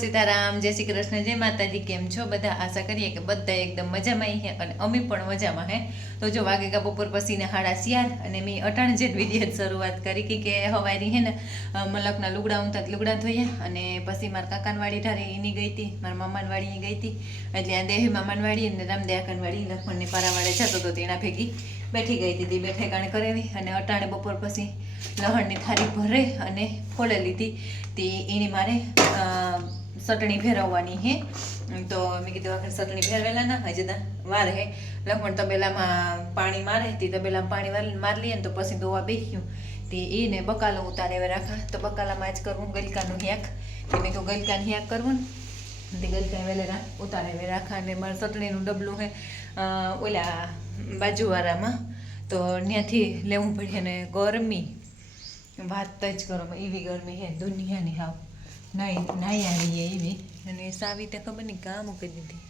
સીતારામ, જય શ્રી કૃષ્ણ, જય માતાજી। કેમ છો બધા? આશા કરીએ કે બધા એકદમ મજામાં હે અને અમે પણ મજામાં હે। તો જો વાગેગા બપોર પછીને 6:30 અને મેં અટાણે જે વિડીયો શરૂઆત કરી કે હવારી હે ને મલકના લુગડા ઉંતા લુગડા ધોયા અને પછી મારા કાકાની વાડી ઠારે એની ગઈ હતી, મારા મામાની વાડી ગઈ હતી, એટલે આ દેહી મામાની વાડી અને રામદે આકાની વાડી લખમણની પારાવાડે જતો તો તેના ભેગી બેઠી ગઈ હતી। બે ઠેકાણે કરાવી અને અટાણે બપોર પછી લહણની થાળી ભરે અને ફોલે લીધી તે એની મારે ચટણી ફેરવવાની હે। તો મેં કીધું આખરે ચટણી ફેરવેલા ના હજી તો વાર હે। લખમણ તબેલામાં પાણી મારે તે તબેલામાં પાણી મારી લઈએ ને તો પછી દોવા બેસ્યું તે એને બકાલો ઉતારે રાખા। તો બકાલામાં જ કરવું ગલકાનું હિયાક, તે મેં તો ગલકાનું હિયાક કરવું ને તે ગલકા વેલેરા ઉતારે રાખા। અને મારે ચટણીનું ડબલું હે ઓલા બાજુવાળામાં, તો ત્યાંથી લેવું પડે અને ગરમી વાત જ કરો એવી ગરમી હે દુનિયાની હાવ નાઈ આવી એવી। અને સાવી તે ખબર નહીં કામ મૂકી દીધી,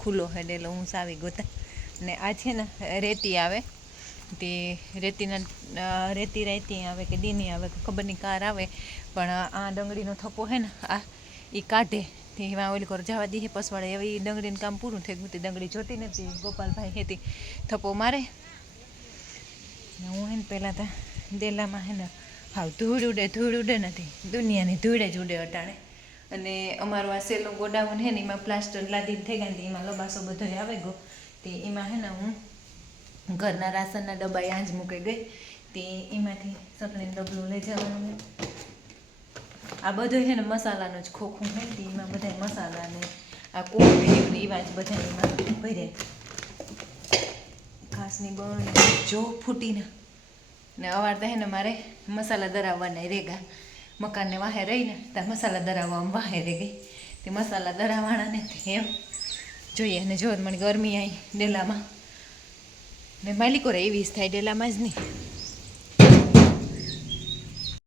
ખુલ્લો હેડેલો હું સાવી ગોતા। ને આ છે ને રેતી આવે તે રેતી રહેતી આવે કે દીની આવે કે ખબર નહીં કાર આવે, પણ આ ડંગળીનો થપ્પો હે ને આ એ કાઢે તે એમાં ઓલી કર જવા દઈએ પસવાડે એવી ડંગળીનું કામ પૂરું થઈ ગયું। તે ડંગળી જોતી નથી, ગોપાલભાઈ હેતી થપ્પો મારે ને હું હે ને પહેલાં તો દેલામાં હે ને હાવ ધૂળ ઉડે નથી, દુનિયાની ધૂળ જ ઉડે અટાણે। અને અમારું આ સેલું ગોડાઉન હે ને એમાં પ્લાસ્ટર લાદીને થઈ ગયા ને એમાં લબાસો બધો આવે ગયો તે એમાં હે ને હું ઘરના રાશનના ડબ્બા આંજ મૂકી ગઈ તે એમાંથી ચટણીનું ડબલું લઈ જવાનું। આ બધું છે ને મસાલાનું જ ખોખું હોય તે એમાં બધા મસાલા ને આ કોથમીર એવા જ બધા એમાં ભરે ઘાસની બળ જો ફૂટીને ને અવાર તો હે ને મારે મસાલા દરાવવાના રેગા, મકાનને વાહે રહીને ત્યાં મસાલા દરાવવામાં વાહે રહી ગઈ તે મસાલા દરાવવાના ને એમ જોઈએ। અને જો મને ગરમી આવી ડેલામાં ને માલિકો રે એવી જ થાય ડેલામાં જ નહીં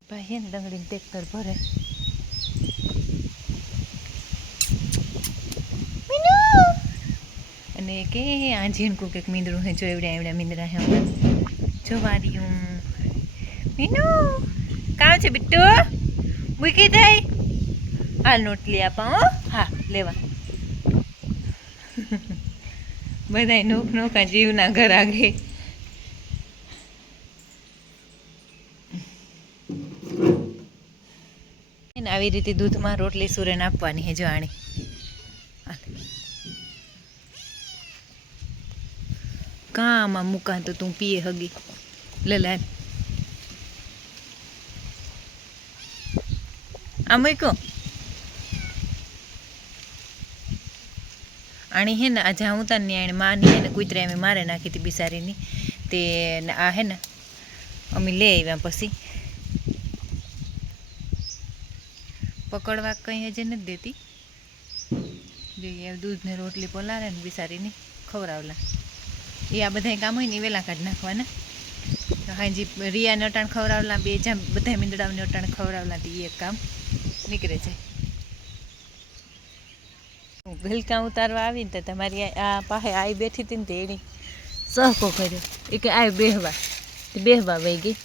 ભાઈ હે ને ડંગળીને ટ્રેક્ટર ભરે અને કે આ ઝીણકું કંઈક મીંદડું હે, જો એવડા મીંદડા હે જો વાર્યું મીનુ કામ છે બિટ્ટુ મૂકી દઈ હાલ નોટલી આપા હો, હા લેવા બધાય નોખા જીવના ઘર આગે। આવી રીતે દૂધમાં રોટલી સુરેને આપવાની હે જો આણી કામાં મૂકા તો તું પીએ હગી લે આ મૂકો આણી હે ને આ જ્યાં ઉતારની આણે માની હે ને કૂતરા અમે મારે નાખી હતી બિસારીની તે આ હે ને અમે લઈ આવ્યા પછી પકડવા કંઈ હજી નથી દેતી જોઈએ દૂધને રોટલી પલારે ને બિસારીની ખવડાવલા એ આ બધા કામ હોય ને એ વહેલા કાઢી નાખવાના। હાજી રિયાને અટાણ ખવડાવલા બે જ્યાં બધા મીંદડાઓને અટાણ ખવડાવલા એ એક કામ નીકળે છે। ગલકા ઉતારવા આવીને તો તમારી આ પાસે આઈ બેઠી હતી ને તે એની સહકો કર્યો એ કે આ બેહવા વહી ગઈ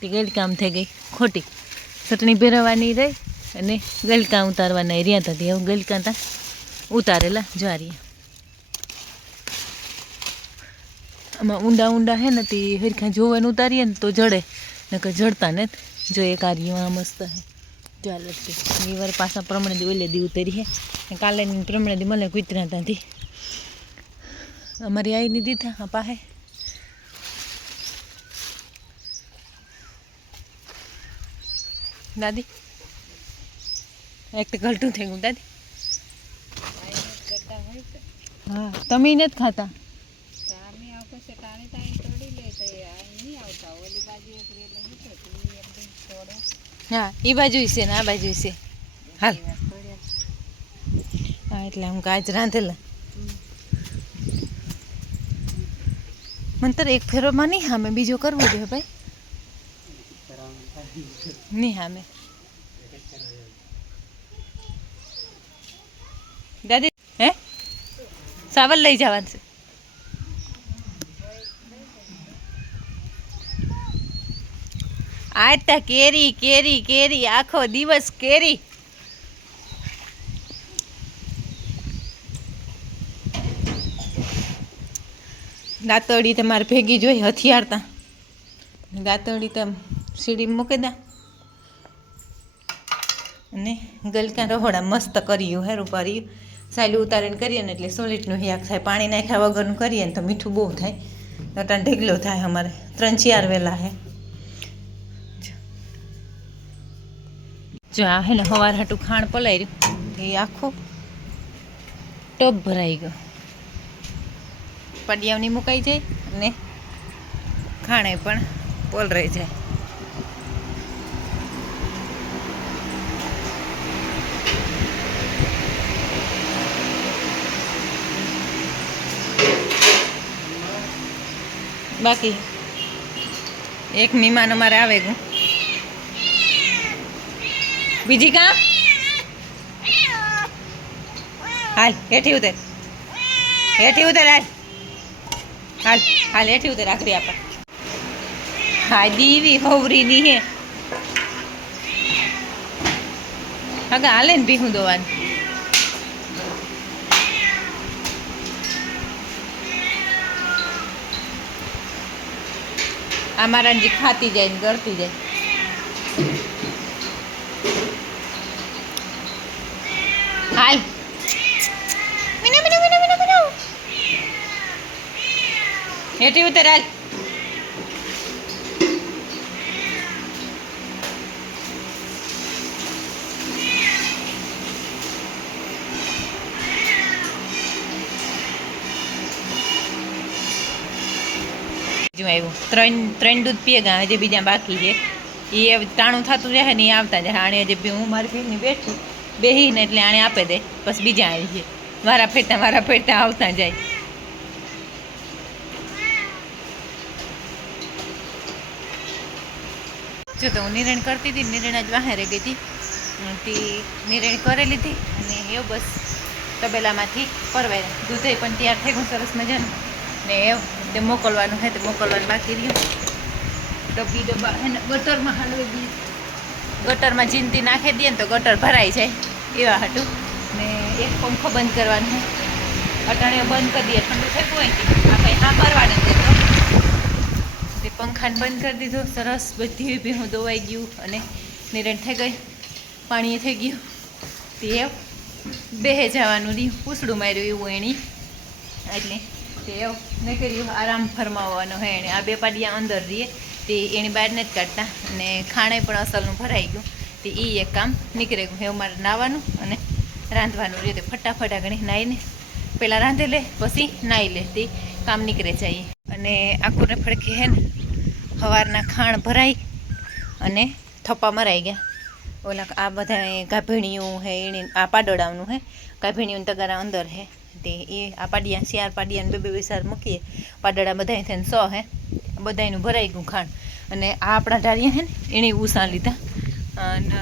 તે ગલકામ થઈ ગઈ ખોટી, ચટણી ભેરવવાની રહી અને ગલકા ઉતારવાના રહ્યા હતા તે ગલકા તા ઉતારેલા જ્વારીએ આમાં ઊંડા હે ને તે હરખા જોવાને ઉતારીએ ને તો જડે નકર જડતા ને જો એક આ રહ્યું મસ્ત હે ચાલ એ વાર પાછા પ્રમાણે દી ઓલે દી ઉતરી હે કાલે પ્રમાણે દી મને કૂતરા ત્યાંથી અમારી આવીને દીધા આ પાસે દાદી એક તો ઘલટું થઈ ગયું દાદી હા તમે નથી ખાતા હા એ બાજુ છે ને આ બાજુ છે હાલ હા એટલે હું કાચ રાંધેલા મને તો એક ફેરોમાં નહીં હામે બીજો કરવો જોઈએ ભાઈ નહીં હામે દાદી હે સાવલ લઈ જવાનું છે આજ તા કેરી કેરી કેરી આખો દિવસ કેરી. દાંતડી તમારે ભેગી જોઈ હથિયાર તા દાંતડી તમે સીડી મૂકી દા અને ગલકા રહોડા મસ્ત કર્યું હેરું કર્યું સાયલું ઉતારીને કરીએ ને એટલે સોલિડનું હિયાક થાય. પાણી નાખ્યા વગરનું કરીએ ને તો મીઠું બહુ થાય. અટાણ ઢીગલો થાય. અમારે 3-4 વેલા હે. જો આ હે ને સવાર હાટું ખાણ પલાઈ રહ્યું એ આખું ટબ ભરાઈ ગયો. પડિયાવની મુકાઈ જાય અને ખાણે પણ પોલરાઈ જાય. બાકી એક મહેમાન અમારે આવે ગયું. બીજી કામ હાલ હેઠી ઉતર હેઠી ઉતર હાલ હાલ હાલ હેઠી ઉતર આખરી આપા. હા દીવી હોવરીની હે હગા હાલે ને ભીહું દોવાનું. આ મારા જે ખાતી જાય ને કરતી જાય. હાલ હેઠી ઉતર હાલ. આવ્યું 3 દૂધ પીએ ગા હજી બીજા બાકી છે. એ ટાણું થતું રહે ને એ આવતા જાય. આણે હજી હું મારી બેનની બેઠી બેહીને એટલે આણે આપે દે બસ બીજા આવી છે. વારા ફેરતા આવતા જાય. જો તો હું નિર્ણય કરતી હતી. નિર્ણય જ બહાર ગઈ હતી તે નિર્ણય કરી લીધી અને એવું બસ તબેલામાંથી પરવાય. દૂધે પણ તૈયાર થઈ ગયું સરસ મજાનું ને એવું તે મોકલવાનું હે તે મોકલવાનું બાકી રહ્યું. ડબ્બા હે ને ગટરમાં હાલવી દઈએ. ગટરમાં જીનતી નાખી દઈએ ને તો ગટર ભરાઈ જાય એવા હાટું. ને એક પંખો બંધ કરવાનો હોય. અટાણે બંધ કરી દઈએ ઠંડુ થઈ હોય કે આપણે હા ભરવાની દેતો તે પંખાને બંધ કરી દીધો. સરસ બધી ભીહું દોવાઈ ગયું અને નિરણ થઈ ગઈ. પાણી થઈ ગયું તે બેહે જવાનું રહ્યું. પૂછડું માર્યું એવું એની એટલે તે એવું નહીં કર્યું. આરામ ફરમાવવાનો હોય એને. આ 2 પાડિયા અંદર રહીએ તે એની બહાર નથી કાઢતા અને ખાણે પણ અસલનું ભરાઈ ગયું તે એ એક કામ નીકળી ગયું. એવું મારે નાહવાનું અને રાંધવાનું રહ્યું. તે ફટાફટ આગળ નાહીને પહેલાં રાંધે લે પછી નાહી લે તે કામ નીકળે જાય. અને આખુંને ફડકે હે ને સવારના ખાણ ભરાઈ અને થપ્પા મરાઈ ગયા. ઓલા આ બધા ગાભણીયું હે એને આ પાડોડાનું હે ગાભણીયું તગારા અંદર હે તે એ આ પાડિયા 4 પાડિયાને 2 વિસાર મૂકીએ. પાડોડા બધા થઈને 100 હે બધાનું ભરાઈ ગયું ખાણ. અને આ આપણા ઢાળિયા હે ને એને ઉસા લીધા અને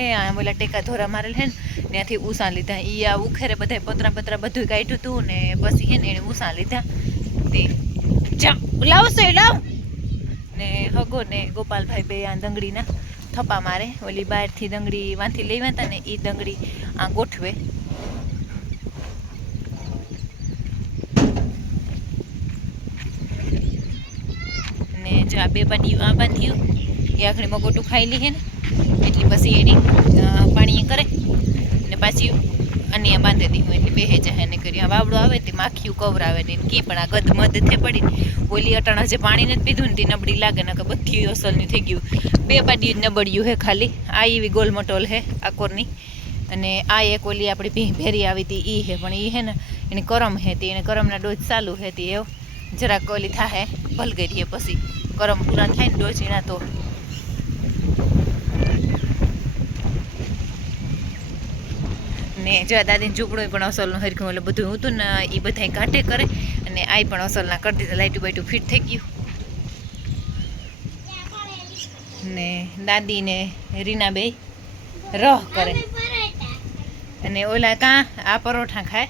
એ ઓલા ટેકા ધોરા મારેલ હે ને ત્યાંથી ઉસા લીધા. એ આ ઉખેરે બધા પતરા બધું કાઢ્યું હતું ને પછી હે ને એને ઉસા લીધા. તે લાવશે લાવ ને હગો ને ગોપાલભાઈ બે આ દંગડીના થપ્પા મારે. ઓલી બહારથી દંગડી વાંથી લેવા હતા ને એ દંગડી આ ગોઠવે. ને જો આ 2 પાટિયું આ બાંધ્યું એ આખરે મગોટું ખાઈ લે હે ને એટલે પછી એની પાણી કરે ને પાછી અન્ય બાંધી દીધું એટલે બેહે જાય ને કરી. આ વાવડો આવે તે માખીયું કવરાવે ને કી પણ આ ગદ મધે પડી ઓલી અટાણા જે પાણી નથી પીધું ને તે નબળી લાગે ને કે બધી અસલની થઈ ગયું. 2 પાટિયું જ નબળ્યું હે ખાલી. આ એવી ગોલમટોલ હે આકોરની અને આ એક ઓલી આપણી ભીહ ભેરી આવી હતી એ હે પણ એ હે ને એને કરમ હે તે એને કરમના ડોઝ ચાલુ હે તે એવું જરાક ઓલી થાય ભલગરીએ પછી કરમ પૂરા થાય ને ડોઝ એના તો. ને જો દાદીને ઝૂંપડું પણ અસલનું હરખું એટલે બધું હતું ને એ બધા કાઢે કરે અને આ પણ અસલના કરી દીધા. લાઈટું બાઈટું ફિટ થઈ ગયું. ને દાદી ને રીના બે રહ કરે અને ઓલા કાં આ પરોઠા ખાય.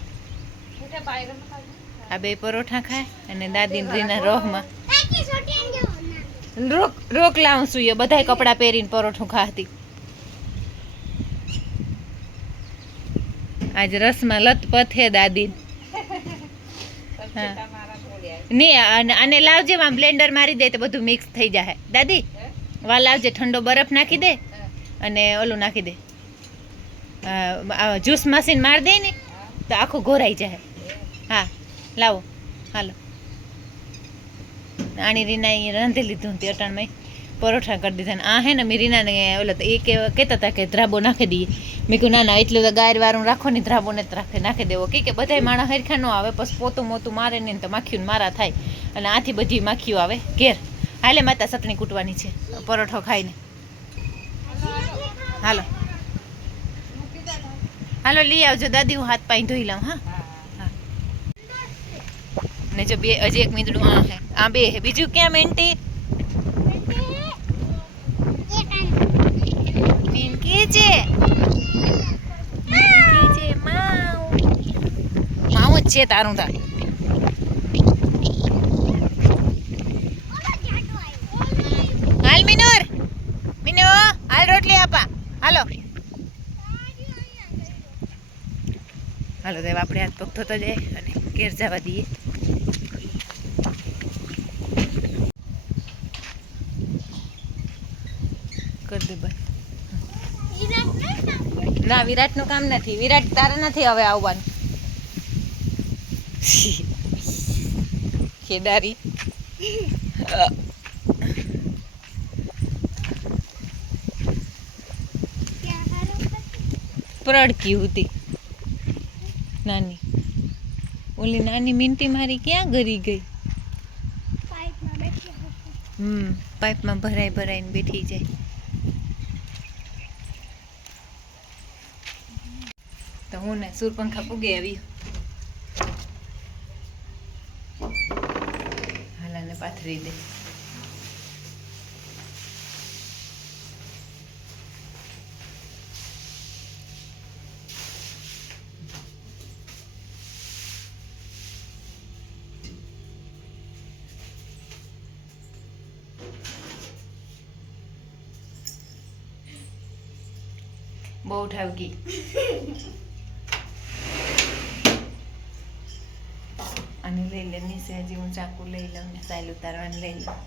આ 2 પરોઠા ખાય અને દાદી ને રીના રહમાં રોક લાવું છું એ બધાય કપડાં પહેરીને પરોઠું ખાતી. આજ રસમાં લથપથ હે દાદી. નહીં અને લાવજે માં બ્લેન્ડર મારી દે તો બધું મિક્સ થઈ જાય દાદી. વા લાવજે, ઠંડો બરફ નાખી દે અને ઓલું નાખી દે, જ્યુસ મશીન મારી દે ને તો આખું ઘોરાઈ જાય. હા લાવો, હાલો. આની રીના રાંધી લીધું તે અટાણમાં પરોઠા કરી દીધા. આ હે ને મેં રીનાને ઓલો એ કહેતા હતા કે ધ્રાબો નાખી દઈએ. મેં કહ્યું ના ના, એટલું તો ગાયર વાળું રાખો ને, ધ્રાબો ને નાખી દેવો. કે બધા માણસ હરખા ન આવે, પછી પોતું મોતું મારે ને તો માખીઓ મારા થાય, અને આથી બધી માખીઓ આવે ઘેર. હાલે માતા ચટણી કૂટવાની છે પરોઠો ખાઈને. હાલો હાલો લઈ આવજો દાદી, હું હાથ પાઈ ધોઈ લઉં. હા હા. ને જો બે હજી એક મીંદડું આ હે, આ બે હે, બીજું ક્યાં મેન્ટી? મેન્કી છે, મેન્કી છે, માવ માવ જ છે તારું તાર. હાલ મિનુર, મિનુ હાલ રોટલી આપા. હાલો હાલો દેવ, આપણે હાથ પગ થતો જાય અને ઘેર જવા દઈએ. કરી દે ભાઈ. ના, વિરાટનું કામ નથી. વિરાટ તારે નથી હવે આવવાનું. ખેદારી પ્રડકી હતી નાની. ઓલી નાની મિન્ટી મારી ક્યાં ગરી ગઈ? પાઇપમાં ભરાઈ ભરાઈને બેઠી જાય. તો હું ને સૂરપંખા પૂગે આવી. હાલાને પાથરી દે. બહુ ઠાવકી. અને લઈ લે નીચે, હજી હું ચાકુ લઈ લઉં ને સાયલ ઉતારવાનું લઈ લઉં.